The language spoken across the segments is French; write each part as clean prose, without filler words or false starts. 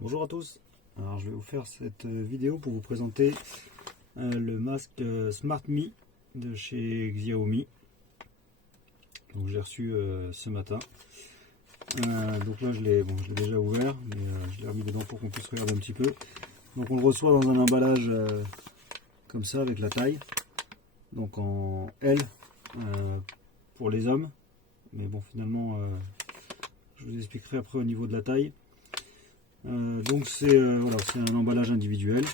Bonjour à tous, alors je vais vous faire cette vidéo pour vous présenter le masque Smart Me de chez Xiaomi. Donc j'ai reçu ce matin. Donc là je l'ai déjà ouvert, mais je l'ai remis dedans pour qu'on puisse regarder un petit peu. Donc on le reçoit dans un emballage comme ça avec la taille, donc en L pour les hommes, mais bon finalement je vous expliquerai après au niveau de la taille. Donc c'est voilà, c'est un emballage individuel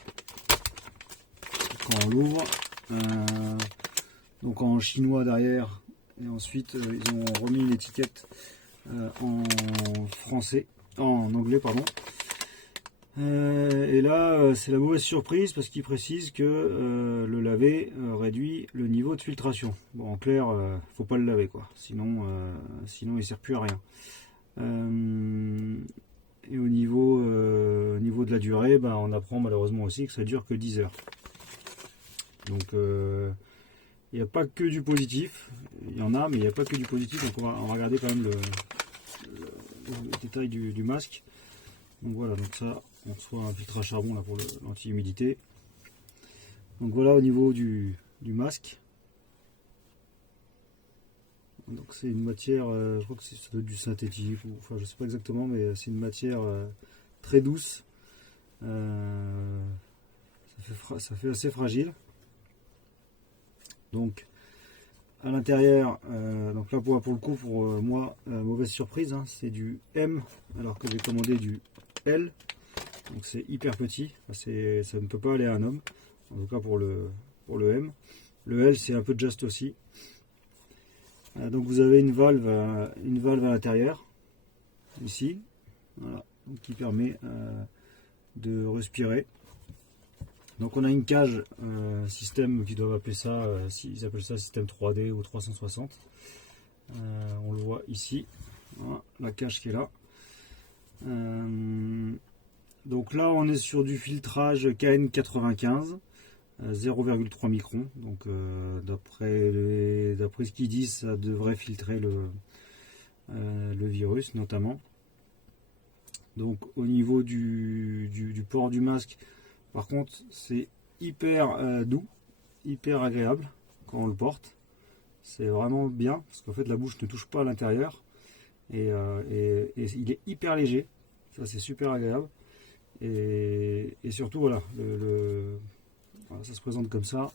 quand on l'ouvre, donc en chinois derrière, et ensuite ils ont remis une étiquette en français, en anglais pardon. Et là c'est la mauvaise surprise parce qu'ils précisent que le laver réduit le niveau de filtration. Bon, en clair, faut pas le laver quoi, sinon il sert plus à rien. Et au niveau de la durée, on apprend malheureusement aussi que ça dure que 10 heures. Donc il n'y a pas que du positif, il y en a, mais il n'y a pas que du positif, donc on va regarder quand même le détail du masque. Donc voilà, donc ça, on reçoit un filtre à charbon là pour l'anti-humidité. Donc voilà au niveau du masque. Donc c'est une matière, je crois que ça doit être du synthétique, ou, enfin je sais pas exactement, mais c'est une matière très douce. Ça fait assez fragile. Donc à l'intérieur, donc là pour le coup pour moi mauvaise surprise, hein, c'est du M alors que j'ai commandé du L. Donc c'est hyper petit, ça ne peut pas aller à un homme, en tout cas pour le M. Le L c'est un peu just aussi. Donc vous avez une valve à l'intérieur, ici, voilà, donc qui permet de respirer. Donc on a une cage système qui doivent appeler ça, ils appellent ça système 3D ou 360. On le voit ici, voilà, la cage qui est là. Donc là on est sur du filtrage KN95. 0,3 microns, donc d'après ce qu'ils disent, ça devrait filtrer le virus notamment. Donc au niveau du port du masque, par contre c'est hyper doux, hyper agréable quand on le porte. C'est vraiment bien parce qu'en fait la bouche ne touche pas à l'intérieur et il est hyper léger, ça c'est super agréable. Et surtout voilà, voilà, ça se présente comme ça,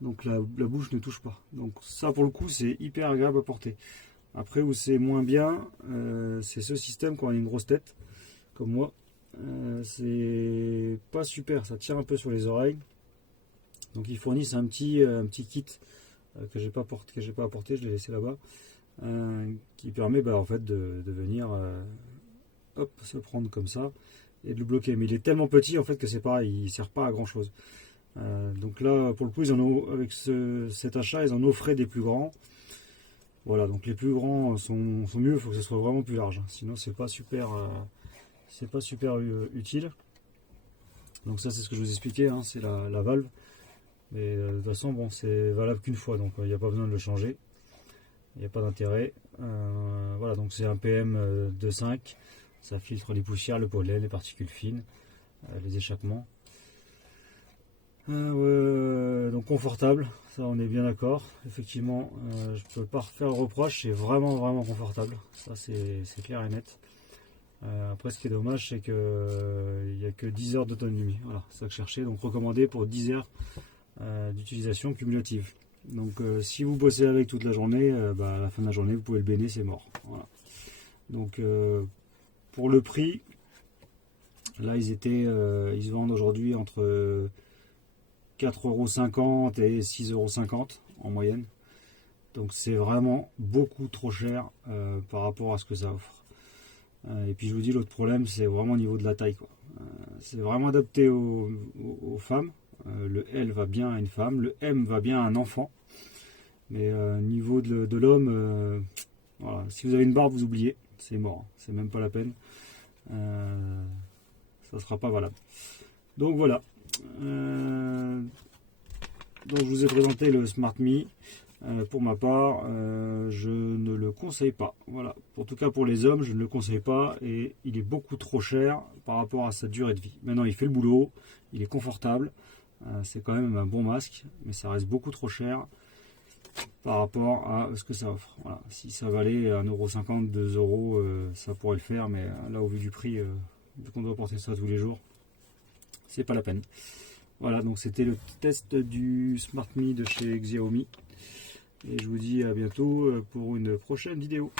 donc la bouche ne touche pas, donc ça pour le coup c'est hyper agréable à porter. Après où c'est moins bien, c'est ce système quand on a une grosse tête comme moi, c'est pas super, ça tire un peu sur les oreilles. Donc ils fournissent un petit kit que j'ai pas apporté, je l'ai laissé là-bas, qui permet en fait de venir hop, se prendre comme ça et de le bloquer. Mais il est tellement petit en fait que c'est pareil, il sert pas à grand chose. Donc là pour le coup avec cet achat ils en offraient des plus grands. Voilà, donc les plus grands sont mieux, il faut que ce soit vraiment plus large, sinon c'est pas super utile. Donc ça c'est ce que je vous expliquais, hein, c'est la valve. Mais de toute façon bon, c'est valable qu'une fois, donc il n'y a pas besoin de le changer, il n'y a pas d'intérêt. Voilà, donc c'est un PM 2.5, ça filtre les poussières, le pollen, les particules fines, les échappements. Donc confortable, ça on est bien d'accord. Effectivement, je peux pas refaire le reproche, c'est vraiment confortable, ça c'est clair et net. Après ce qui est dommage c'est que il n'y a que 10 heures d'autonomie, voilà, c'est ça que je cherchais, donc recommandé pour 10 heures d'utilisation cumulative. Donc si vous bossez avec toute la journée, à la fin de la journée vous pouvez le bénir, c'est mort. Voilà. Donc pour le prix, là ils se vendent aujourd'hui entre 4,50 € et 6,50 € en moyenne. Donc c'est vraiment beaucoup trop cher par rapport à ce que ça offre. Et puis je vous dis, l'autre problème c'est vraiment au niveau de la taille, quoi. C'est vraiment adapté aux femmes. Le L va bien à une femme, le M va bien à un enfant. Mais au niveau de l'homme, voilà, si vous avez une barbe vous oubliez, c'est mort, c'est même pas la peine. Ça sera pas valable. Donc voilà. Donc je vous ai présenté le Smart Me. Pour ma part, je ne le conseille pas. Voilà. En tout cas pour les hommes, je ne le conseille pas et il est beaucoup trop cher par rapport à sa durée de vie. Maintenant, il fait le boulot, il est confortable, c'est quand même un bon masque, mais ça reste beaucoup trop cher par rapport à ce que ça offre. Voilà. Si ça valait 1,50 €, 2 €, ça pourrait le faire, mais là, au vu du prix, vu qu'on doit porter ça tous les jours, c'est pas la peine. Voilà, donc c'était le petit test du Smart Me de chez Xiaomi. Et je vous dis à bientôt pour une prochaine vidéo.